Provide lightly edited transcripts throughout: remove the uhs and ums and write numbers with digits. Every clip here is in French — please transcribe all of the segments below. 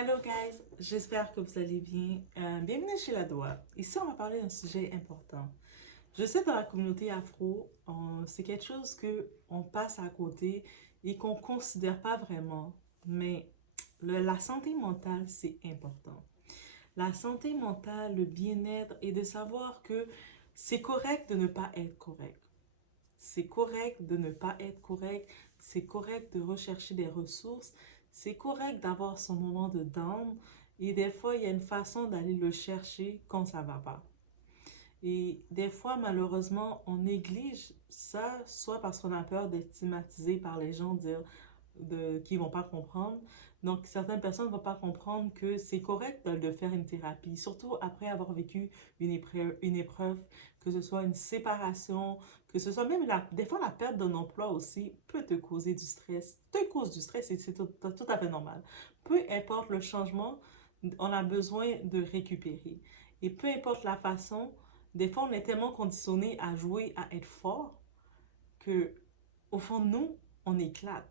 Allô guys, j'espère que vous allez bien. Bienvenue chez La Doua. Ici, on va parler d'un sujet important. Je sais dans la communauté afro, c'est quelque chose que on passe à côté et qu'on ne considère pas vraiment. Mais la santé mentale, c'est important. La santé mentale, le bien-être et de savoir que c'est correct de ne pas être correct. C'est correct de ne pas être correct. C'est correct de rechercher des ressources. C'est correct d'avoir son moment de down. Et des fois, il y a une façon d'aller le chercher quand ça va pas. Et des fois, malheureusement, on néglige ça, soit parce qu'on a peur d'être stigmatisé par les gens, qui vont pas comprendre. Donc, certaines personnes ne vont pas comprendre que c'est correct de faire une thérapie, surtout après avoir vécu une épreuve, que ce soit une séparation, que ce soit même des fois la perte d'un emploi aussi peut te causer du stress. Te cause du stress et c'est tout à fait normal. Peu importe le changement, on a besoin de récupérer. Et peu importe la façon, des fois on est tellement conditionné à jouer, à être fort, que au fond de nous, on éclate.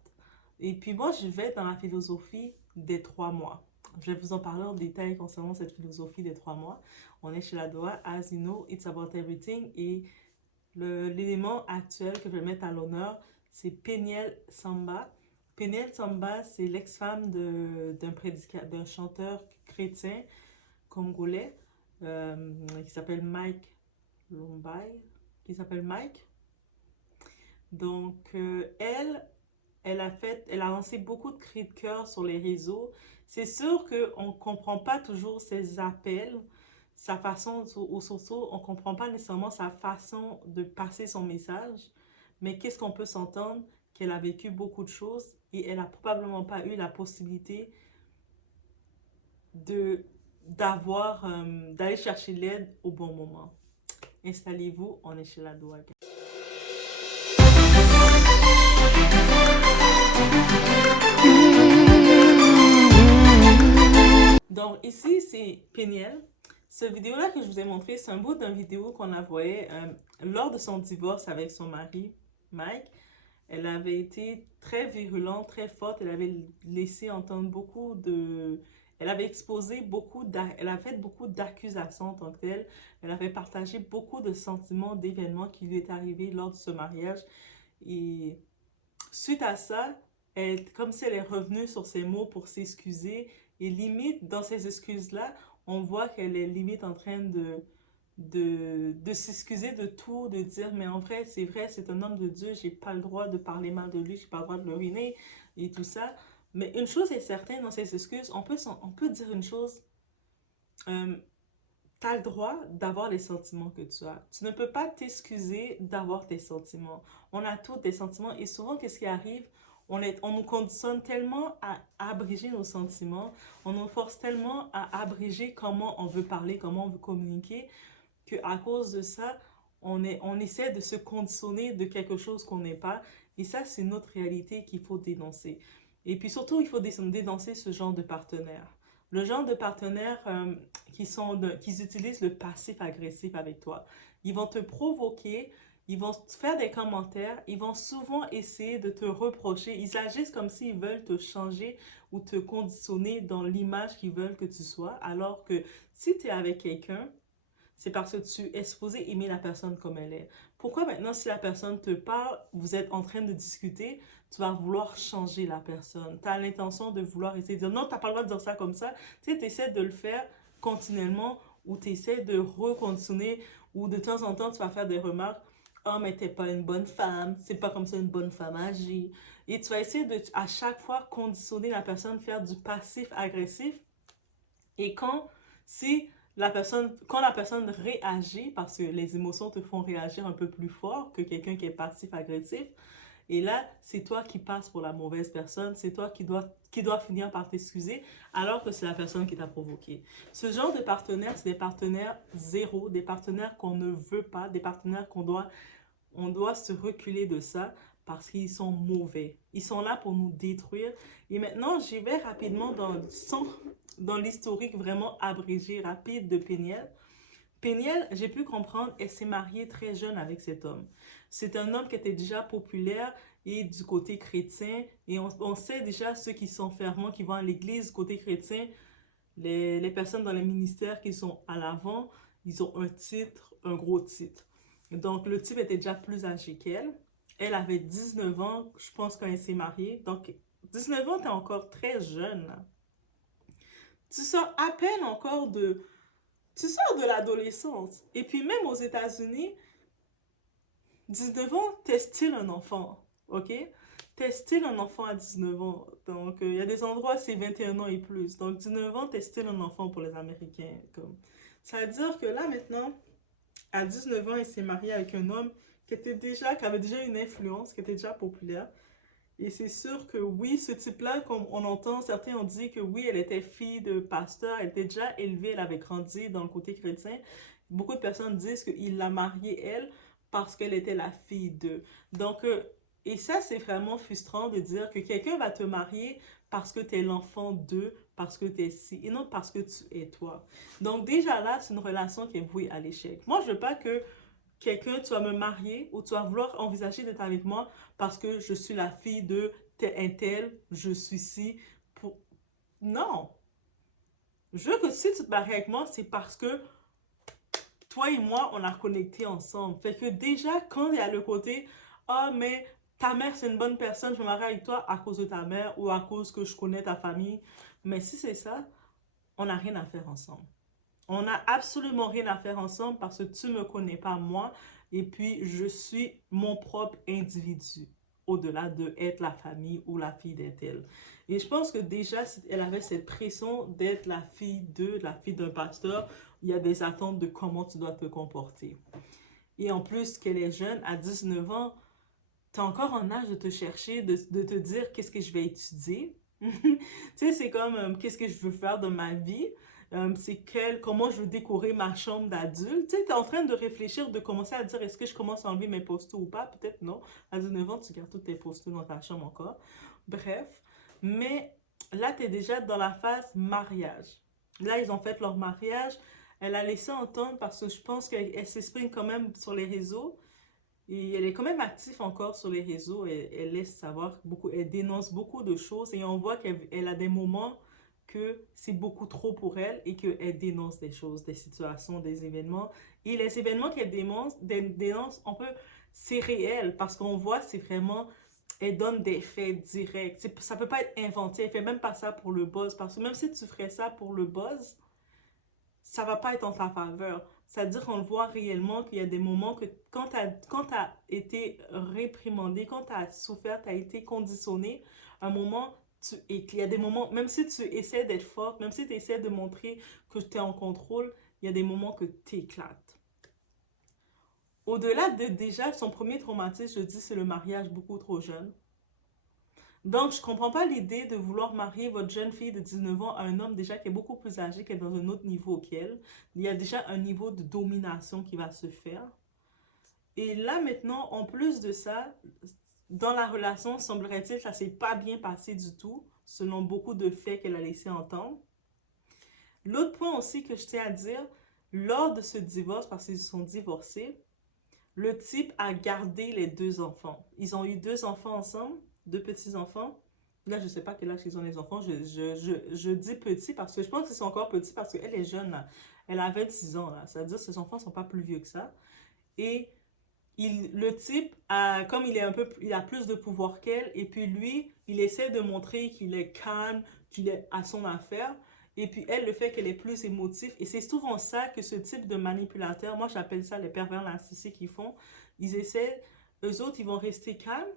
Et puis moi, je vais dans la philosophie des 3 mois. Je vais vous en parler en détail concernant cette philosophie des 3 mois. On est chez La Doua, as you know, it's about everything. Et l'élément actuel que je vais mettre à l'honneur, c'est Peniel Samba. Peniel Samba, c'est l'ex-femme d'un chanteur chrétien congolais qui s'appelle Mike Lombay, qui s'appelle Mike. Donc, elle a lancé beaucoup de cris de cœur sur les réseaux. C'est sûr qu'on ne comprend pas toujours ses appels, sa façon, ou surtout, on ne comprend pas nécessairement sa façon de passer son message. Mais qu'est-ce qu'on peut s'entendre? Qu'elle a vécu beaucoup de choses et elle n'a probablement pas eu la possibilité de d'aller chercher l'aide au bon moment. Installez-vous, on est chez La Doua. Donc ici, c'est Peniel. Cette vidéo-là que je vous ai montré, c'est un bout d'une vidéo qu'on a voyé lors de son divorce avec son mari, Mike. Elle avait été très virulente, très forte. Elle avait laissé entendre beaucoup de... Elle avait exposé elle a fait beaucoup d'accusations en tant que telle. Elle avait partagé beaucoup de sentiments, d'événements qui lui est arrivé lors de ce mariage. Et suite à ça, comme si elle est revenue sur ses mots pour s'excuser. Et limite, dans ces excuses-là, on voit qu'elle est limite en train de s'excuser de tout, de dire, mais en vrai, c'est un homme de Dieu, j'ai pas le droit de parler mal de lui, j'ai pas le droit de le ruiner et tout ça. Mais une chose est certaine dans ces excuses, on peut dire une chose, tu as le droit d'avoir les sentiments que tu as. Tu ne peux pas t'excuser d'avoir tes sentiments. On a tous des sentiments et souvent, qu'est-ce qui arrive? On nous conditionne tellement à abréger nos sentiments, on nous force tellement à abréger comment on veut parler, comment on veut communiquer, qu'à cause de ça, on essaie de se conditionner de quelque chose qu'on n'est pas. Et ça, c'est notre réalité qu'il faut dénoncer. Et puis surtout, il faut dénoncer ce genre de partenaires. Le genre de partenaires qui utilisent le passif agressif avec toi. Ils vont te provoquer, ils vont te faire des commentaires, ils vont souvent essayer de te reprocher. Ils agissent comme s'ils veulent te changer ou te conditionner dans l'image qu'ils veulent que tu sois. Alors que si tu es avec quelqu'un, c'est parce que tu es supposé aimer la personne comme elle est. Pourquoi maintenant, si la personne te parle, vous êtes en train de discuter, tu vas vouloir changer la personne. Tu as l'intention de vouloir essayer de dire non, tu n'as pas le droit de dire ça comme ça. Tu sais, tu essaies de le faire continuellement ou tu essaies de reconditionner ou de temps en temps, tu vas faire des remarques. Oh, mais t'es pas une bonne femme, c'est pas comme ça une bonne femme agit. Et tu vas essayer de, à chaque fois, conditionner la personne, faire du passif agressif. Et quand la personne réagit, parce que les émotions te font réagir un peu plus fort que quelqu'un qui est passif-agressif, et là, c'est toi qui passes pour la mauvaise personne, c'est toi qui doit finir par t'excuser, alors que c'est la personne qui t'a provoqué. Ce genre de partenaires, c'est des partenaires zéro, des partenaires qu'on ne veut pas, des partenaires on doit se reculer de ça parce qu'ils sont mauvais. Ils sont là pour nous détruire. Et maintenant, j'y vais rapidement dans l'historique vraiment abrégé, rapide de Peniel. Peniel, j'ai pu comprendre, elle s'est mariée très jeune avec cet homme. C'est un homme qui était déjà populaire et du côté chrétien. Et on sait déjà ceux qui sont fervents, qui vont à l'église, côté chrétien, les personnes dans les ministères qui sont à l'avant, ils ont un titre, un gros titre. Donc, le type était déjà plus âgé qu'elle. Elle avait 19 ans, je pense, quand elle s'est mariée. Donc, 19 ans, t'es encore très jeune. Là. Tu sors à peine encore de... Tu sors de l'adolescence. Et puis, même aux États-Unis, 19 ans, t'es still un enfant. OK? T'es still un enfant à 19 ans. Donc, il y a des endroits, c'est 21 ans et plus. Donc, 19 ans, t'es still un enfant pour les Américains. Comme. Ça veut dire que là, maintenant, à 19 ans, il s'est marié avec un homme qui avait déjà une influence, qui était déjà populaire. Et c'est sûr que oui, ce type-là, comme on entend, certains ont dit que oui, elle était fille de pasteur, elle était déjà élevée, elle avait grandi dans le côté chrétien. Beaucoup de personnes disent qu'il l'a mariée, elle, parce qu'elle était la fille d'eux. Donc, et ça, c'est vraiment frustrant de dire que quelqu'un va te marier parce que tu es l'enfant d'eux, parce que tu es ci, et non parce que tu es toi. Donc, déjà là, c'est une relation qui est vouée à l'échec. Moi, je veux pas que quelqu'un, tu vas me marier ou tu vas vouloir envisager d'être avec moi parce que je suis la fille de un tel, je suis ci. Pour... Non. Je veux que si tu te maries avec moi, c'est parce que toi et moi, on a connecté ensemble. Fait que déjà, quand il y a le côté, ah, mais ta mère, c'est une bonne personne, je me marie avec toi à cause de ta mère ou à cause que je connais ta famille. Mais si c'est ça, on n'a rien à faire ensemble. On n'a absolument rien à faire ensemble parce que tu ne me connais pas moi et puis je suis mon propre individu au-delà de être la famille ou la fille d'elle. Et je pense que déjà, si elle avait cette pression d'être la fille la fille d'un pasteur, il y a des attentes de comment tu dois te comporter. Et en plus qu'elle est jeune, à 19 ans, tu es encore en âge de te chercher, de te dire qu'est-ce que je vais étudier. Tu sais, c'est comme qu'est-ce que je veux faire de ma vie. Comment je veux décorer ma chambre d'adulte. Tu sais, tu es en train de réfléchir, de commencer à dire est-ce que je commence à enlever mes posters ou pas. Peut-être non. À 19 ans, tu gardes tous tes posters dans ta chambre encore. Bref. Mais là, tu es déjà dans la phase mariage. Là, ils ont fait leur mariage. Elle a laissé entendre parce que je pense qu'elle s'exprime quand même sur les réseaux. Et elle est quand même active encore sur les réseaux. Elle laisse savoir beaucoup, elle dénonce beaucoup de choses et on voit qu'elle a des moments que c'est beaucoup trop pour elle et qu'elle dénonce des choses, des situations, des événements. Et les événements qu'elle dénonce, c'est réel parce qu'on voit, c'est vraiment, elle donne des faits directs. Ça peut pas être inventé. Elle fait même pas ça pour le buzz parce que même si tu ferais ça pour le buzz, ça va pas être en ta faveur. C'est-à-dire qu'on le voit réellement qu'il y a des moments que quand tu as été réprimandé, quand tu as souffert, tu as été conditionné, un moment, il y a des moments, même si tu essaies d'être forte, même si tu essaies de montrer que tu es en contrôle, il y a des moments que tu éclates. Au-delà de déjà, son premier traumatisme, je dis, c'est le mariage beaucoup trop jeune. Donc, je comprends pas l'idée de vouloir marier votre jeune fille de 19 ans à un homme déjà qui est beaucoup plus âgé, qui est dans un autre niveau qu'elle. Il y a déjà un niveau de domination qui va se faire. Et là, maintenant, en plus de ça, dans la relation, semblerait-il, ça s'est pas bien passé du tout, selon beaucoup de faits qu'elle a laissé entendre. L'autre point aussi que je tiens à dire, lors de ce divorce, parce qu'ils sont divorcés, le type a gardé les deux enfants. Ils ont eu deux enfants ensemble, deux petits-enfants. Là, je ne sais pas quel âge ils ont les enfants. Je dis petits parce que je pense qu'ils sont encore petits parce qu'elle est jeune. Là. Elle a 26 ans. Là. Ça veut dire que ses enfants ne sont pas plus vieux que ça. Et le type, comme il a plus de pouvoir qu'elle, et puis lui, il essaie de montrer qu'il est calme, qu'il est à son affaire. Et puis elle, le fait qu'elle est plus émotive. Et c'est souvent ça que ce type de manipulateur, moi j'appelle ça les pervers narcissiques qu'ils font. Ils essaient, eux autres, ils vont rester calmes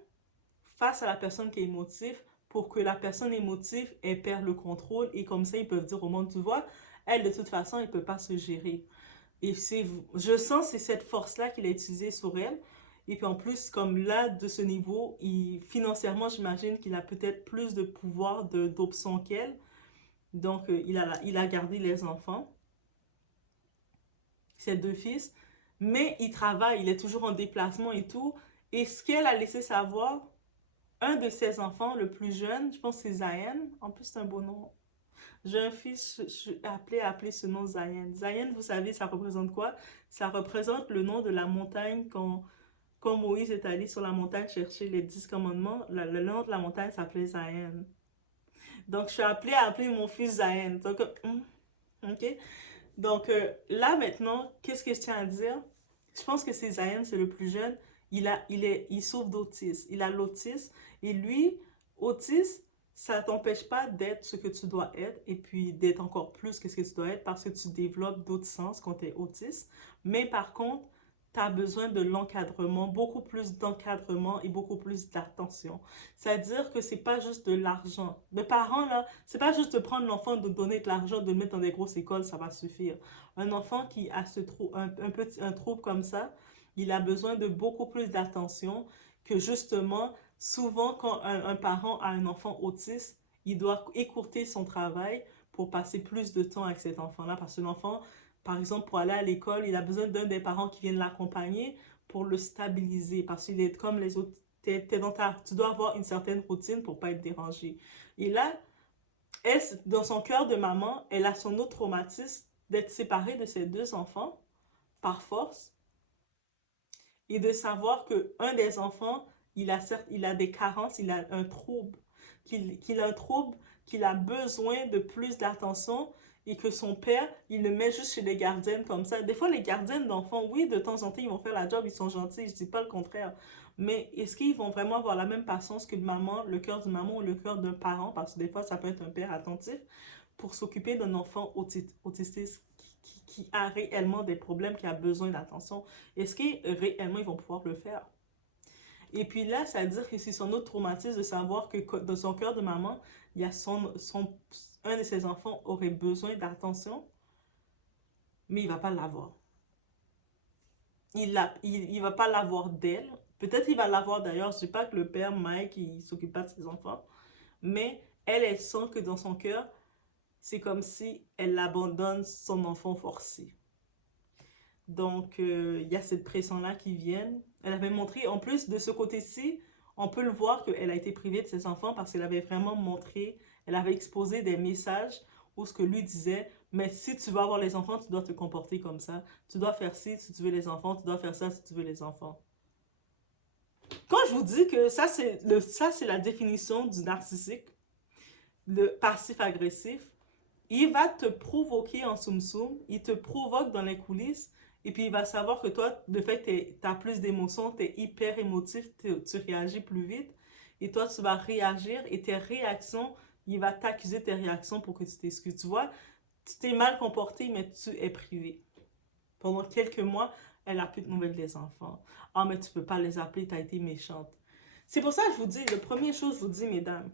face à la personne qui est émotive pour que la personne émotive, elle perd le contrôle. Et comme ça, ils peuvent dire au monde, tu vois, elle, de toute façon, elle ne peut pas se gérer. Et je sens que c'est cette force-là qu'il a utilisée sur elle. Et puis en plus, comme là, de ce niveau, financièrement, j'imagine qu'il a peut-être plus de pouvoir d'option qu'elle. Donc, il a gardé les enfants, ses deux fils, mais il travaille, il est toujours en déplacement et tout. Et ce qu'elle a laissé savoir, un de ses enfants, le plus jeune, je pense que c'est Zayn, en plus c'est un beau nom. J'ai un fils, je suis appelée à appeler ce nom Zayn. Zayn, vous savez, ça représente quoi? Ça représente le nom de la montagne quand Moïse est allé sur la montagne chercher les 10 commandements, le nom de la montagne s'appelait Zion. Donc, je suis appelée à appeler mon fils Zion. Donc, ok? Donc, là, maintenant, qu'est-ce que je tiens à dire? Je pense que c'est Zion, c'est le plus jeune. Il souffre d'autisme. Il a l'autisme. Et lui, autisme, ça ne t'empêche pas d'être ce que tu dois être et puis d'être encore plus que ce que tu dois être parce que tu développes d'autres sens quand tu es autiste. Mais par contre, tu as besoin de l'encadrement, beaucoup plus d'encadrement et beaucoup plus d'attention. C'est-à-dire que c'est pas juste de l'argent. Les parents, là, c'est pas juste de prendre l'enfant, de donner de l'argent, de le mettre dans des grosses écoles, ça va suffire. Un enfant qui a un trouble comme ça, il a besoin de beaucoup plus d'attention que justement, souvent quand un parent a un enfant autiste, il doit écourter son travail pour passer plus de temps avec cet enfant-là. Parce que l'enfant, par exemple, pour aller à l'école, il a besoin d'un des parents qui vienne l'accompagner pour le stabiliser. Parce qu'il est comme les autres, tu dois avoir une certaine routine pour pas être dérangé. Et là, elle, dans son cœur de maman, elle a son autre traumatisme d'être séparée de ses deux enfants par force et de savoir que un des enfants, il a des carences, il a un trouble, qu'il a un trouble, qu'il a besoin de plus d'attention et que son père, il le met juste chez des gardiennes comme ça. Des fois, les gardiennes d'enfants, oui, de temps en temps, ils vont faire la job, ils sont gentils, je dis pas le contraire. Mais est-ce qu'ils vont vraiment avoir la même patience que maman, le cœur de maman ou le cœur d'un parent, parce que des fois, ça peut être un père attentif, pour s'occuper d'un enfant autistique qui a réellement des problèmes, qui a besoin d'attention? Est-ce que réellement ils vont pouvoir le faire? Et puis là, ça veut dire que c'est son autre traumatisme de savoir que dans son cœur de maman, il y a un de ses enfants aurait besoin d'attention, mais il va pas l'avoir. Il va pas l'avoir d'elle. Peut-être il va l'avoir d'ailleurs. Je sais pas que le père Mike, il s'occupe pas de ses enfants. Mais elle sent que dans son cœur, c'est comme si elle abandonne son enfant forcé. Donc, il y a cette pression-là qui vient. Elle avait montré, en plus de ce côté-ci, on peut le voir qu'elle a été privée de ses enfants parce qu'elle avait vraiment montré, elle avait exposé des messages où ce que lui disait, mais si tu veux avoir les enfants, tu dois te comporter comme ça. Tu dois faire ci si tu veux les enfants, tu dois faire ça si tu veux les enfants. Quand je vous dis que ça, c'est la définition du narcissique, le passif-agressif, il va te provoquer en soum-soum, il te provoque dans les coulisses, et puis il va savoir que toi, le fait que tu as plus d'émotions, tu es hyper émotif, tu réagis plus vite, et toi, tu vas réagir, et tes réactions, il va t'accuser de tes réactions pour que tu t'excuses. Tu vois, tu t'es mal comporté, mais tu es privé. Pendant quelques mois, elle n'a plus de nouvelles des enfants. Ah, mais tu peux pas les appeler, tu as été méchante. C'est pour ça que je vous dis, la première chose, je vous dis, mesdames,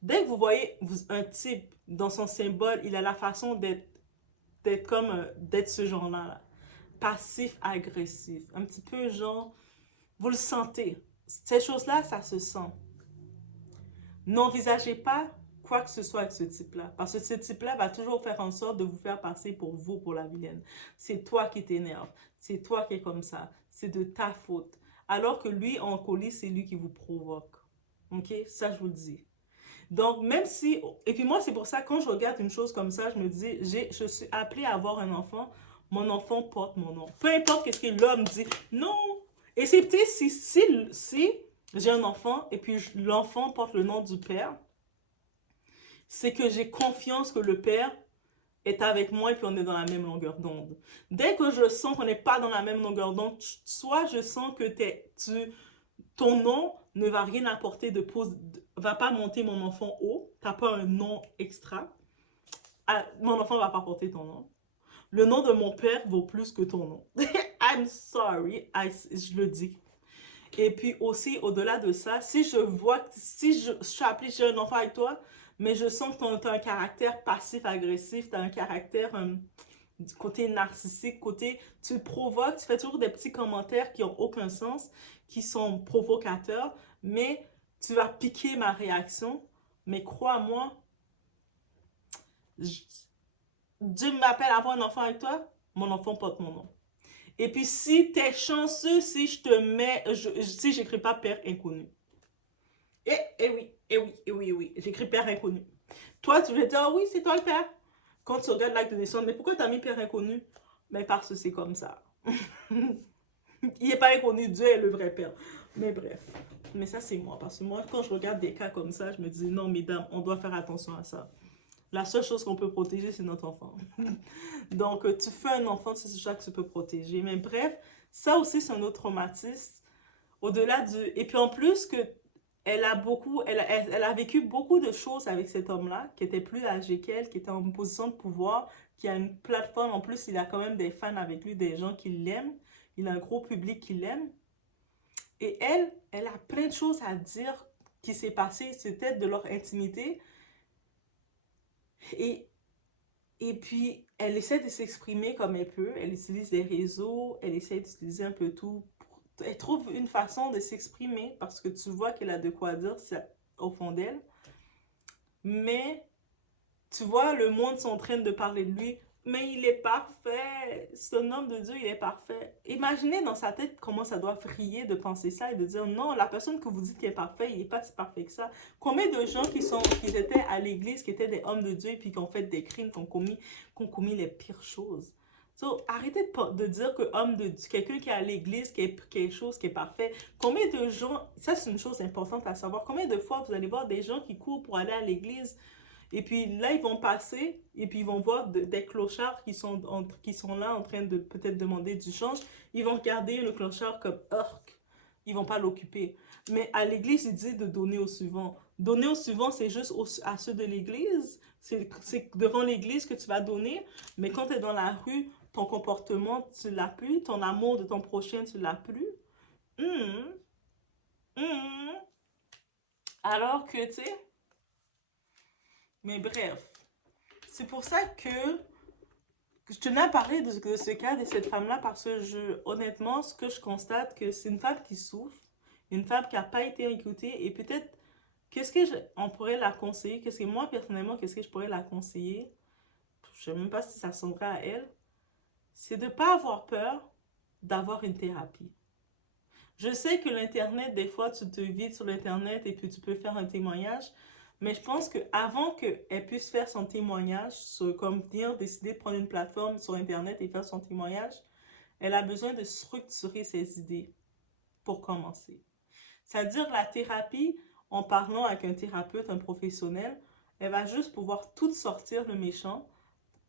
dès que vous voyez un type dans son symbole, il a la façon d'être ce genre-là, là. Passif-agressif, un petit peu genre, vous le sentez. Ces choses-là, ça se sent. N'envisagez pas quoi que ce soit avec ce type-là, parce que ce type-là va toujours faire en sorte de vous faire passer pour vous, pour la vilaine. C'est toi qui t'énerve, c'est toi qui es comme ça, c'est de ta faute. Alors que lui, en colis, c'est lui qui vous provoque. Ok? Ça, je vous le dis. Donc, même si... Et puis moi, c'est pour ça, quand je regarde une chose comme ça, je me dis, je suis appelée à avoir un enfant, mon enfant porte mon nom. Peu importe ce que l'homme dit. Non! Et c'est peut-être si j'ai un enfant et puis l'enfant porte le nom du père, c'est que j'ai confiance que le père est avec moi et puis on est dans la même longueur d'onde. Dès que je sens qu'on n'est pas dans la même longueur d'onde, soit je sens que ton nom ne va rien apporter va pas monter mon enfant haut, t'as pas un nom extra, mon enfant va pas porter ton nom. Le nom de mon père vaut plus que ton nom. I'm sorry, je le dis. Et puis aussi, au-delà de ça, si je suis appelée, j'ai un enfant avec toi, mais je sens que tu as un caractère passif-agressif, tu as un caractère du côté narcissique, tu provoques, tu fais toujours des petits commentaires qui n'ont aucun sens, qui sont provocateurs, mais tu vas piquer ma réaction. Mais crois-moi, Dieu m'appelle à avoir un enfant avec toi, mon enfant porte mon nom. Et puis si tu es chanceux, si si j'écris pas père inconnu. Oui, j'écris père inconnu. Toi, tu vas dire, oh, oui, c'est toi le père. Quand tu regardes l'acte de naissance, mais pourquoi tu as mis père inconnu? Mais parce que c'est comme ça. Il n'est pas inconnu, Dieu est le vrai père. Mais bref. Mais ça, c'est moi. Parce que moi, quand je regarde des cas comme ça, je me dis, non, mesdames, on doit faire attention à ça. La seule chose qu'on peut protéger, c'est notre enfant. Donc, tu fais un enfant, c'est ça que tu peux protéger. Mais bref, ça aussi, c'est un autre traumatisme. Au-delà du... Et puis en plus, que elle a vécu beaucoup de choses avec cet homme-là, qui était plus âgé qu'elle, qui était en position de pouvoir, qui a une plateforme. En plus, il a quand même des fans avec lui, des gens qui l'aiment. Il a un gros public qui l'aime. Et elle a plein de choses à dire qui s'est passé, c'était de leur intimité. Et, et puis, elle essaie de s'exprimer comme elle peut. Elle utilise les réseaux, elle essaie d'utiliser un peu tout. Elle trouve une façon de s'exprimer parce que tu vois qu'elle a de quoi dire au fond d'elle. Mais tu vois, le monde sont en train de parler de lui. Mais il est parfait. C'est un homme de Dieu, il est parfait. Imaginez dans sa tête comment ça doit vriller de penser ça et de dire non, la personne que vous dites qui est parfait, il n'est pas si parfait que ça. Combien de gens qui étaient à l'église, qui étaient des hommes de Dieu et puis qui ont fait des crimes, qui ont commis les pires choses. So, arrêtez de dire que homme de Dieu, quelqu'un qui est à l'église, qui est quelque chose qui est parfait. Combien de gens, ça c'est une chose importante à savoir, combien de fois vous allez voir des gens qui courent pour aller à l'église et puis là, ils vont passer et puis ils vont voir des clochards qui sont là en train de peut-être demander du change. Ils vont regarder le clochard comme orc. Ils vont pas l'occuper. Mais à l'église, il dit de donner au suivant. Donner au suivant, c'est juste à ceux de l'église. C'est devant l'église que tu vas donner. Mais quand tu es dans la rue, ton comportement, tu l'as plus. Ton amour de ton prochain, tu l'as plus. Hum, hum. Alors que, tu sais, mais bref. C'est pour ça que je tenais à parler de ce cas de cette femme-là parce que honnêtement, ce que je constate, que c'est une femme qui souffre, une femme qui n'a pas été écoutée et peut-être, on pourrait la conseiller, qu'est-ce que moi personnellement, qu'est-ce que je pourrais la conseiller, je ne sais même pas si ça sonnerait à elle, c'est de ne pas avoir peur d'avoir une thérapie. Je sais que l'Internet, des fois, tu te vides sur l'Internet et puis tu peux faire un témoignage, mais je pense qu'avant qu'elle puisse faire son témoignage, comme venir décider de prendre une plateforme sur Internet et faire son témoignage, elle a besoin de structurer ses idées pour commencer. C'est-à-dire la thérapie, en parlant avec un thérapeute, un professionnel, elle va juste pouvoir tout sortir le méchant,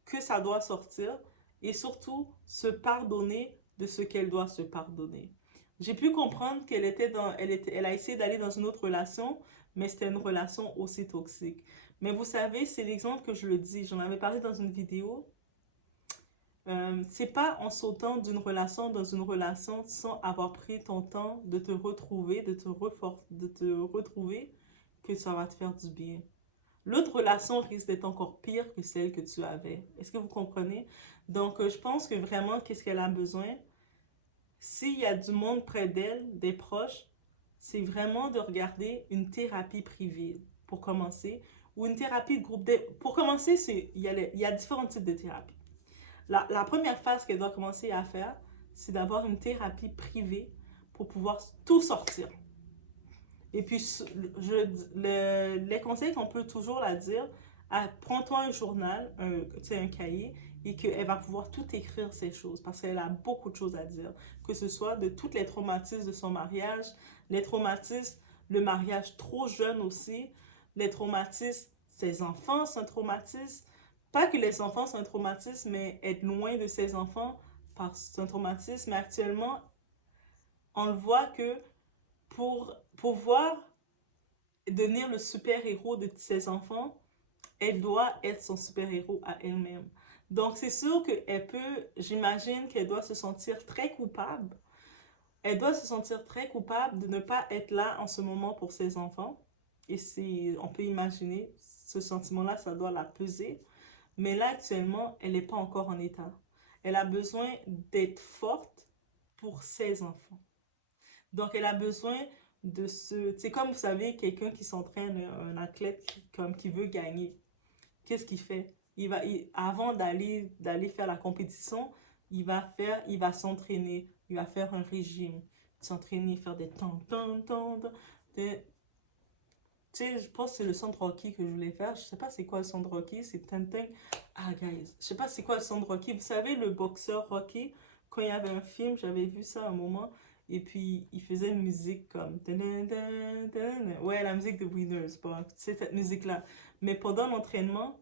que ça doit sortir, et surtout se pardonner de ce qu'elle doit se pardonner. J'ai pu comprendre elle a essayé d'aller dans une autre relation, mais c'était une relation aussi toxique. Mais vous savez, c'est l'exemple que je le dis, j'en avais parlé dans une vidéo. C'est pas en sautant d'une relation dans une relation sans avoir pris ton temps de te retrouver, de te retrouver, que ça va te faire du bien. L'autre relation risque d'être encore pire que celle que tu avais. Est-ce que vous comprenez? Donc, je pense que vraiment, qu'est-ce qu'elle a besoin? S'il y a du monde près d'elle, des proches, c'est vraiment de regarder une thérapie privée pour commencer, ou une thérapie de groupe. Pour commencer, il y a différents types de thérapies. La première phase qu'elle doit commencer à faire, c'est d'avoir une thérapie privée pour pouvoir tout sortir. Et puis, les conseils qu'on peut toujours la dire, prends-toi un journal, un cahier, et qu'elle va pouvoir tout écrire ces choses, parce qu'elle a beaucoup de choses à dire, que ce soit de tous les traumatismes de son mariage, les traumatismes, le mariage trop jeune aussi, les traumatismes, ses enfants sont un traumatisme, pas que les enfants sont un traumatisme, mais être loin de ses enfants, c'est un traumatisme, mais actuellement, on le voit que pour pouvoir devenir le super-héros de ses enfants, elle doit être son super-héros à elle-même. Donc, c'est sûr qu'elle peut, j'imagine qu'elle doit se sentir très coupable. Elle doit se sentir très coupable de ne pas être là en ce moment pour ses enfants. Et on peut imaginer, ce sentiment-là, ça doit la peser. Mais là, actuellement, elle n'est pas encore en état. Elle a besoin d'être forte pour ses enfants. Donc, elle a besoin de se... C'est comme, vous savez, quelqu'un qui s'entraîne, un athlète qui veut gagner. Qu'est-ce qu'il fait? Avant d'aller faire la compétition, il va s'entraîner. Il va faire un régime. S'entraîner, faire des tu sais, je pense que c'est le son de Rocky que je voulais faire. Je sais pas c'est quoi le son de Rocky. C'est Tintin. Ah, guys. Je sais pas c'est quoi le son de Rocky. Vous savez, le boxeur Rocky, quand il y avait un film, j'avais vu ça un moment, et puis il faisait une musique comme... Ouais, la musique de Winners, bon, c'est cette musique-là. Mais pendant l'entraînement,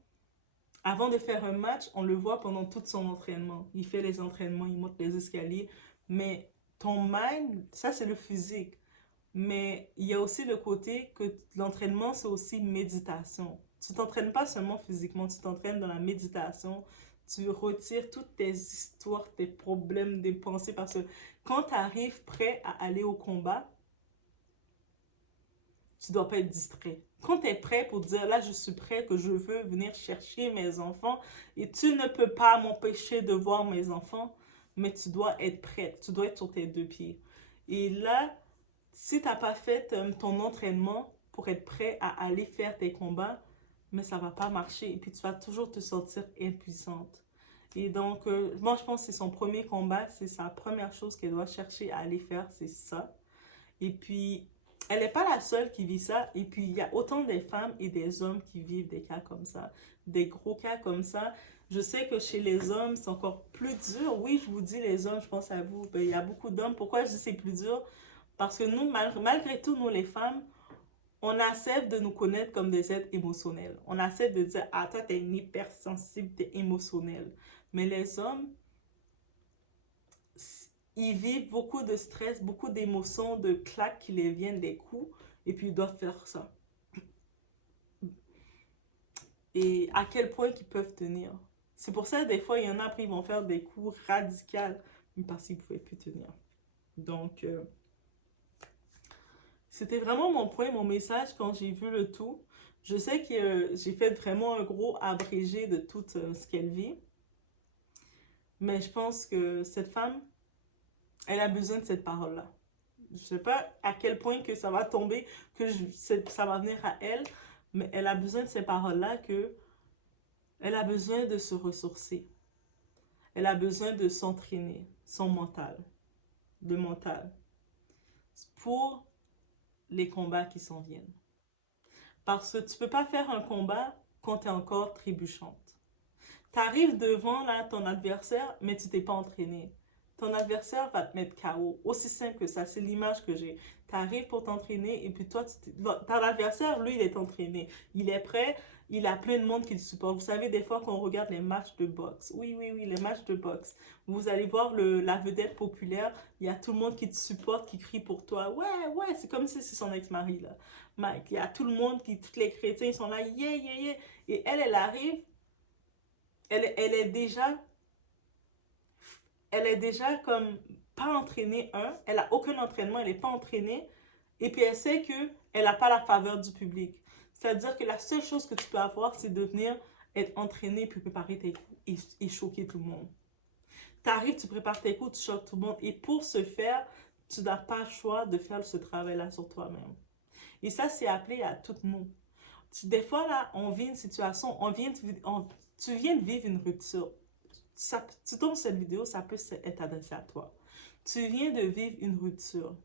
avant de faire un match, on le voit pendant tout son entraînement. Il fait les entraînements, il monte les escaliers, mais ton mind, ça c'est le physique. Mais il y a aussi le côté que l'entraînement, c'est aussi méditation. Tu t'entraînes pas seulement physiquement, tu t'entraînes dans la méditation. Tu retires toutes tes histoires, tes problèmes, des pensées. Parce que quand tu arrives prêt à aller au combat, tu dois pas être distrait. Quand tu es prêt pour dire, là, je suis prêt, que je veux venir chercher mes enfants, et tu ne peux pas m'empêcher de voir mes enfants, mais tu dois être prête, tu dois être sur tes deux pieds. Et là, si tu n'as pas fait ton entraînement pour être prêt à aller faire tes combats, mais ça va pas marcher. Et puis, tu vas toujours te sentir impuissante. Et donc, moi, je pense que c'est son premier combat. C'est sa première chose qu'elle doit chercher à aller faire, c'est ça. Et puis, elle n'est pas la seule qui vit ça. Et puis, il y a autant des femmes et des hommes qui vivent des cas comme ça. Des gros cas comme ça. Je sais que chez les hommes, c'est encore plus dur. Oui, je vous dis les hommes, je pense à vous. Ben, il y a beaucoup d'hommes. Pourquoi je dis c'est plus dur? Parce que nous, malgré tout, nous les femmes, on accepte de nous connaître comme des êtres émotionnels. On accepte de dire, ah, toi, t'es une hypersensible, t'es émotionnel. Mais les hommes, ils vivent beaucoup de stress, beaucoup d'émotions, de claques qui les viennent des coups, et puis ils doivent faire ça. Et à quel point ils peuvent tenir. C'est pour ça, des fois, il y en a, après, ils vont faire des coups radicaux, parce qu'ils ne pouvaient plus tenir. Donc, c'était vraiment mon point, mon message quand j'ai vu le tout. Je sais que j'ai fait vraiment un gros abrégé de tout ce qu'elle vit. Mais je pense que cette femme, elle a besoin de cette parole-là. Je ne sais pas à quel point que ça va tomber, que ça va venir à elle, mais elle a besoin de ces paroles-là, que elle a besoin de se ressourcer. Elle a besoin de s'entraîner, son mental, le mental, pour les combats qui s'en viennent. Parce que tu ne peux pas faire un combat quand tu es encore trébuchante. Tu arrives devant là, ton adversaire, mais tu t'es pas entraîné. Ton adversaire va te mettre KO. Aussi simple que ça, c'est l'image que j'ai. Tu arrives pour t'entraîner et puis toi, ton adversaire, lui, il est entraîné. Il est prêt, il a plein de monde qui le supporte. Vous savez, des fois, quand on regarde les matchs de boxe, oui, les matchs de boxe, vous allez voir la vedette populaire, il y a tout le monde qui te supporte, qui crie pour toi. Ouais, c'est comme si c'est son ex-mari, là. Mike, il y a tout le monde, tous les chrétiens, ils sont là, yeah. Et elle arrive, elle est déjà comme pas entraînée, elle a aucun entraînement, elle n'est pas entraînée, et puis elle sait qu'elle n'a pas la faveur du public. C'est-à-dire que la seule chose que tu peux avoir, c'est de venir être entraîné, puis préparer tes coups et choquer tout le monde. Tu arrives, tu prépares tes coups, tu choques tout le monde, et pour ce faire, tu n'as pas le choix de faire ce travail-là sur toi-même. Et ça, c'est appelé à toutes nous. Des fois, là, on vit une situation, tu viens de vivre une rupture. Tu tombes cette vidéo, ça peut être adressé à toi. Tu viens de vivre une rupture.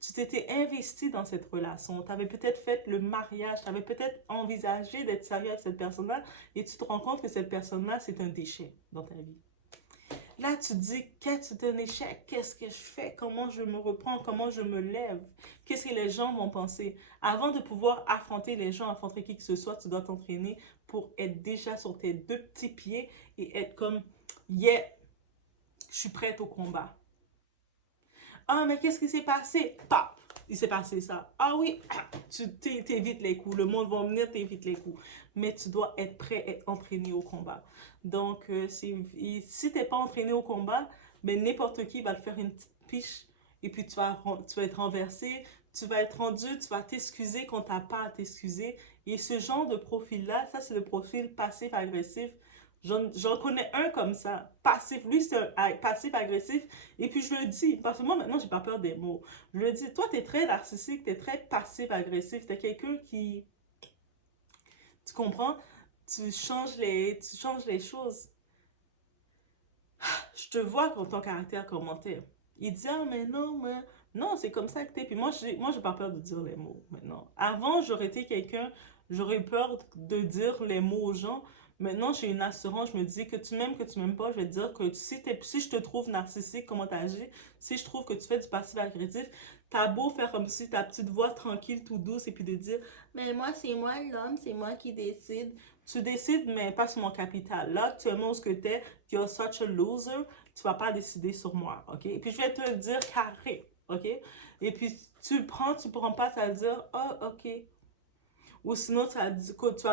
Tu t'étais investi dans cette relation. Tu avais peut-être fait le mariage. Tu avais peut-être envisagé d'être sérieux avec cette personne-là et tu te rends compte que cette personne-là, c'est un déchet dans ta vie. Là, tu te dis, c'est un échec, qu'est-ce que je fais? Comment je me reprends? Comment je me lève? Qu'est-ce que les gens vont penser? Avant de pouvoir affronter les gens, affronter qui que ce soit, tu dois t'entraîner pour être déjà sur tes deux petits pieds et être comme, yeah, je suis prête au combat. Ah, mais qu'est-ce qui s'est passé? Pap! Il s'est passé ça. Ah oui, tu t'évites les coups. Le monde va venir, t'évites les coups. Mais tu dois être prêt, être entraîné au combat. Donc, si tu n'es pas entraîné au combat, ben, n'importe qui va te faire une petite piche et puis tu vas être renversé, tu vas être rendu, tu vas t'excuser quand tu n'as pas à t'excuser. Et ce genre de profil-là, ça c'est le profil passif-agressif. J'en connais un comme ça, passif. Lui, c'est un passif-agressif. Et puis, je le dis, parce que moi, maintenant, j'ai pas peur des mots. Je le dis, toi, t'es très narcissique, t'es très passif-agressif. T'es quelqu'un qui... Tu comprends? Tu changes les choses. Je te vois quand ton caractère commentait. Il dit, ah, mais non, mais... Non, c'est comme ça que t'es. Puis moi, j'ai pas peur de dire les mots, maintenant. Avant, j'aurais été quelqu'un... J'aurais peur de dire les mots aux gens. Maintenant, j'ai une assurance, je me dis que tu m'aimes pas, je vais te dire que si je te trouve narcissique, comment t'agis, si je trouve que tu fais du passif-agressif, t'as beau faire comme si ta petite voix tranquille, tout douce, et puis de dire, mais moi, c'est moi l'homme, c'est moi qui décide. Tu décides, mais pas sur mon capital. Là, actuellement, ce que t'es, you're such a loser, tu vas pas décider sur moi, ok? Et puis, je vais te le dire carré, ok? Et puis, tu prends pas, ça va dire, oh, ok. Ou sinon, tu vas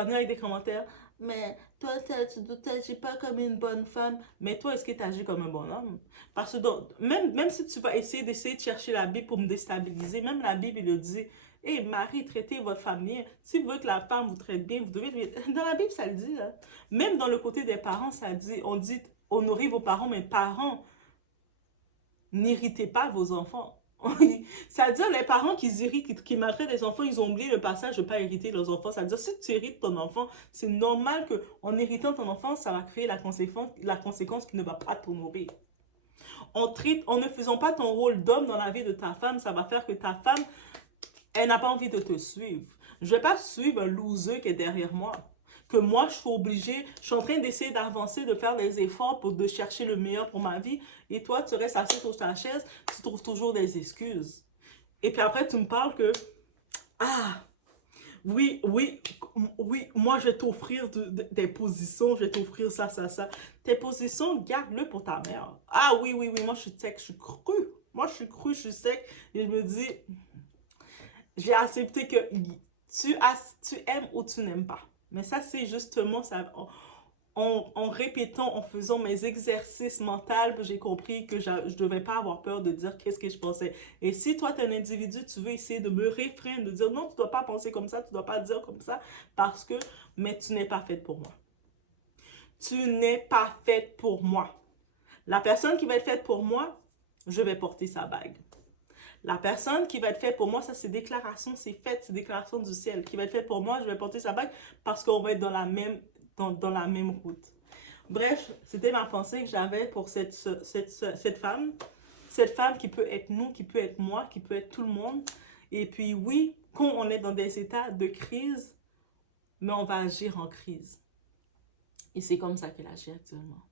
venir avec des commentaires. Mais toi, tu t'agis pas comme une bonne femme. Mais toi, est-ce que tu agis comme un bon homme? Parce que même si tu vas d'essayer de chercher la Bible pour me déstabiliser, même la Bible, il le dit. Hé, Marie, traitez votre femme bien. Si vous voulez que la femme vous traite bien, vous devez... Dans la Bible, ça le dit. Là. Même dans le côté des parents, ça dit, on dit honorez vos parents, mais parents, n'irritez pas vos enfants. C'est-à-dire, les parents qui maltraitent les enfants, ils ont oublié le passage de ne pas irriter leurs enfants. C'est-à-dire, si tu irrites ton enfant, c'est normal qu'en irritant ton enfant, ça va créer la conséquence qui ne va pas t'honorer. En ne faisant pas ton rôle d'homme dans la vie de ta femme, ça va faire que ta femme, elle n'a pas envie de te suivre. Je ne vais pas suivre un loser qui est derrière moi. Que moi, je suis obligée, je suis en train d'essayer d'avancer, de faire des efforts de chercher le meilleur pour ma vie. Et toi, tu restes assis sur ta chaise, tu trouves toujours des excuses. Et puis après, tu me parles que, ah, oui, moi, je vais t'offrir des positions, je vais t'offrir ça. Tes positions, garde-le pour ta mère. Ah oui, moi, je suis sec, je suis cru. Moi, je suis cru, je suis sec. Et je me dis, j'ai accepté que tu aimes ou tu n'aimes pas. Mais ça, c'est justement ça. En répétant, en faisant mes exercices mentaux, j'ai compris que je ne devais pas avoir peur de dire qu'est-ce que je pensais. Et si toi, tu es un individu, tu veux essayer de me réfréner, de dire non, tu ne dois pas penser comme ça, tu ne dois pas dire comme ça, parce que, mais tu n'es pas faite pour moi. Tu n'es pas faite pour moi. La personne qui va être faite pour moi, je vais porter sa bague. La personne qui va être faite pour moi, ça c'est déclaration, c'est fait, c'est déclaration du ciel. Qui va être faite pour moi, je vais porter sa bague parce qu'on va être dans la même route. Bref, c'était ma pensée que j'avais pour cette femme. Cette femme qui peut être nous, qui peut être moi, qui peut être tout le monde. Et puis oui, quand on est dans des états de crise, mais on va agir en crise. Et c'est comme ça qu'elle agit actuellement.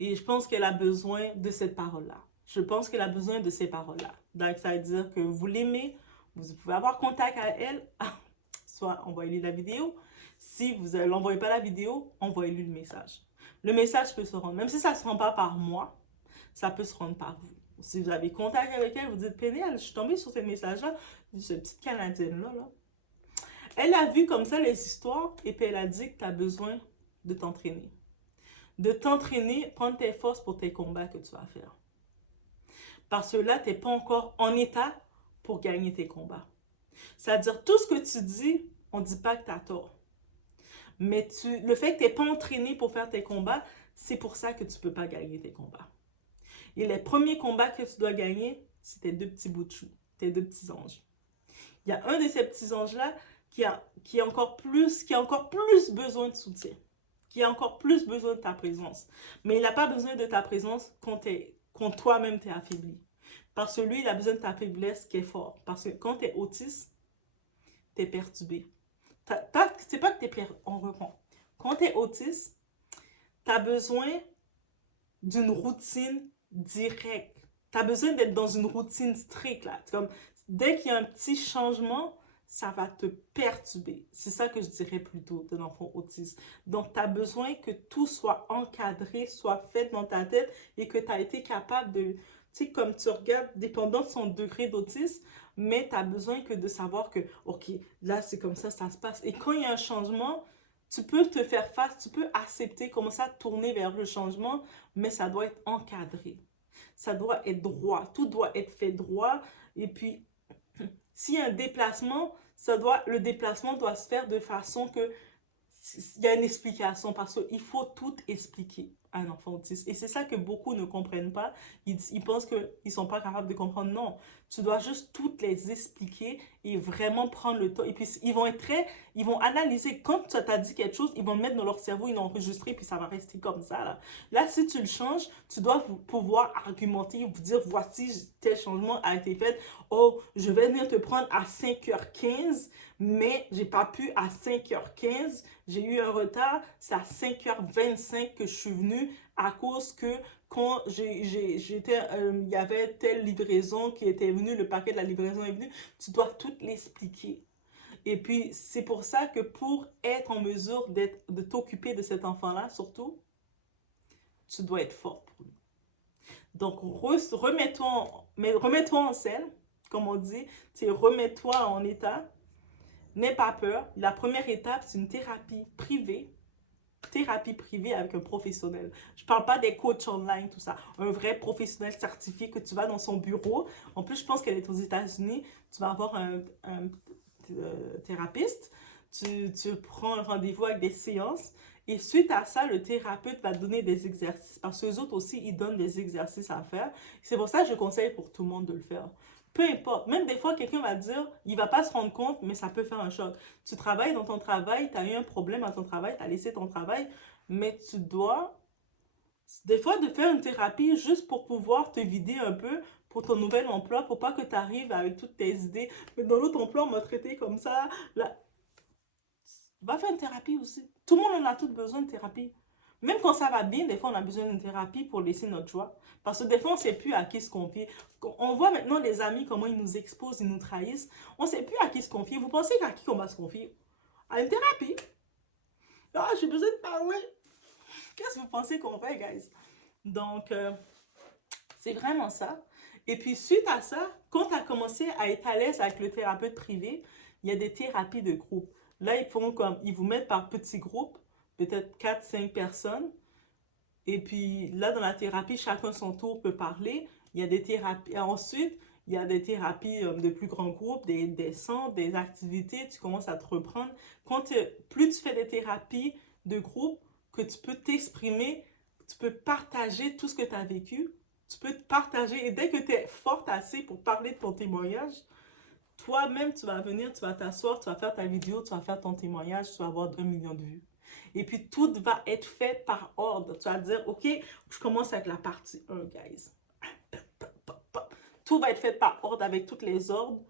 Et je pense qu'elle a besoin de cette parole-là. Je pense qu'elle a besoin de ces paroles-là. Donc, ça veut dire que vous l'aimez, vous pouvez avoir contact avec elle, soit envoyez-lui la vidéo. Si vous ne l'envoyez pas la vidéo, envoyez-lui le message. Le message peut se rendre, même si ça ne se rend pas par moi, ça peut se rendre par vous. Si vous avez contact avec elle, vous dites, Pénéal, je suis tombée sur ce message-là, cette petite Canadienne-là. Là. Elle a vu comme ça les histoires et puis elle a dit que tu as besoin de t'entraîner. De t'entraîner, prendre tes forces pour tes combats que tu vas faire. Parce que là, tu n'es pas encore en état pour gagner tes combats. C'est-à-dire, tout ce que tu dis, on ne dit pas que tu as tort. Mais le fait que tu n'es pas entraîné pour faire tes combats, c'est pour ça que tu ne peux pas gagner tes combats. Et les premiers combats que tu dois gagner, c'est tes deux petits bouts de chou, tes deux petits anges. Il y a un de ces petits anges-là qui a encore plus besoin de soutien, qui a encore plus besoin de ta présence. Mais il n'a pas besoin de ta présence quand toi-même t'es affaibli. Parce que lui, il a besoin de ta faiblesse qui est fort. Parce que quand tu es autiste, tu es perturbé. C'est pas que tu es perturbé. On reprend. Quand tu es autiste, tu as besoin d'une routine directe. Tu as besoin d'être dans une routine stricte. Là. Comme, dès qu'il y a un petit changement, ça va te perturber. C'est ça que je dirais plutôt d'un enfant autiste. Donc, tu as besoin que tout soit encadré, soit fait dans ta tête et que tu as été capable de... Tu sais, comme tu regardes, dépendant de son degré d'autisme, mais tu as besoin que de savoir que, OK, là, c'est comme ça se passe. Et quand il y a un changement, tu peux te faire face, tu peux accepter, commencer à tourner vers le changement, mais ça doit être encadré. Ça doit être droit. Tout doit être fait droit. Et puis, s'il y a un déplacement, le déplacement doit se faire de façon que il y a une explication parce qu'il faut tout expliquer à un enfant autiste. Et c'est ça que beaucoup ne comprennent pas. Ils pensent qu'ils ne sont pas capables de comprendre. Non, tu dois juste toutes les expliquer et vraiment prendre le temps. Et puis, ils vont analyser. Quand tu as dit quelque chose, ils vont le mettre dans leur cerveau, ils l'ont enregistré, puis ça va rester comme ça. Là, si tu le changes, tu dois pouvoir argumenter, vous dire, voici tel changement a été fait. Oh, je vais venir te prendre à 5h15, mais j'ai pas pu à 5h15. J'ai eu un retard. C'est à 5h25 que je suis venue à cause que quand il y avait telle livraison qui était venue, le paquet de la livraison est venu, tu dois tout l'expliquer. Et puis, c'est pour ça que pour être en mesure de t'occuper de cet enfant-là, surtout, tu dois être fort pour lui. Donc, remets-toi en selle, comme on dit, remets-toi en état. N'aie pas peur. La première étape, c'est une thérapie privée. Thérapie privée avec un professionnel. Je parle pas des coachs online, tout ça. Un vrai professionnel certifié que tu vas dans son bureau. En plus, je pense qu'elle est aux États-Unis. Tu vas avoir un thérapeute. Tu prends un rendez-vous avec des séances. Et suite à ça, le thérapeute va te donner des exercices. Parce que les autres aussi, ils donnent des exercices à faire. C'est pour ça que je conseille pour tout le monde de le faire. Peu importe. Même des fois, quelqu'un va dire, il va pas se rendre compte, mais ça peut faire un choc. Tu travailles dans ton travail, tu as eu un problème à ton travail, tu as laissé ton travail, mais tu dois, des fois, de faire une thérapie juste pour pouvoir te vider un peu pour ton nouvel emploi, pour pas que tu arrives avec toutes tes idées. Mais dans l'autre emploi, on m'a traité comme ça. Là, va faire une thérapie aussi. Tout le monde en a tout besoin de thérapie. Même quand ça va bien, des fois, on a besoin d'une thérapie pour laisser notre joie. Parce que des fois, on ne sait plus à qui se confier. On voit maintenant les amis, comment ils nous exposent, ils nous trahissent. On ne sait plus à qui se confier. Vous pensez qu'à qui on va se confier? À une thérapie. Ah, j'ai besoin de parler. Qu'est-ce que vous pensez qu'on fait, guys? Donc, c'est vraiment ça. Et puis, suite à ça, quand tu as commencé à être à l'aise avec le thérapeute privé, il y a des thérapies de groupe. Là, ils vous mettent par petits groupes, peut-être 4, 5 personnes. Et puis, là, dans la thérapie, chacun son tour peut parler. Il y a des thérapies. Ensuite, il y a des thérapies de plus grands groupes, des centres, des activités. Tu commences à te reprendre. Plus tu fais des thérapies de groupe, que tu peux t'exprimer, tu peux partager tout ce que tu as vécu. Tu peux te partager. Et dès que tu es forte assez pour parler de ton témoignage, toi-même, tu vas venir, tu vas t'asseoir, tu vas faire ta vidéo, tu vas faire ton témoignage, tu vas avoir 1 million de vues. Et puis, tout va être fait par ordre. Tu vas dire, OK, je commence avec la partie 1, guys. Tout va être fait par ordre avec tous les ordres.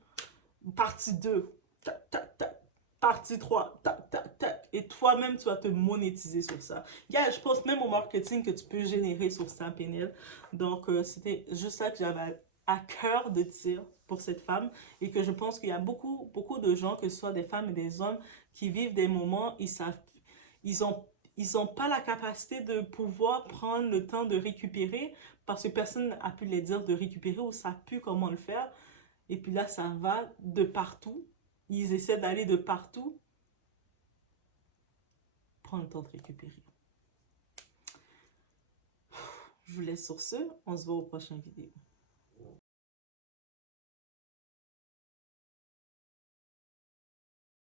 Partie 2, tac, tac, tac. Partie 3, tac, tac, tac. Et toi-même, tu vas te monétiser sur ça. Je pense même au marketing que tu peux générer sur ça, PNL. Donc, c'était juste ça que j'avais à cœur de dire pour cette femme. Et que je pense qu'il y a beaucoup, beaucoup de gens, que ce soit des femmes et des hommes, qui vivent des moments, ils ont, ils ont pas la capacité de pouvoir prendre le temps de récupérer parce que personne n'a pu les dire de récupérer ou ça pu comment le faire. Et puis là, ça va de partout. Ils essaient d'aller de partout. Prends le temps de récupérer. Je vous laisse sur ce. On se voit aux prochaines vidéos.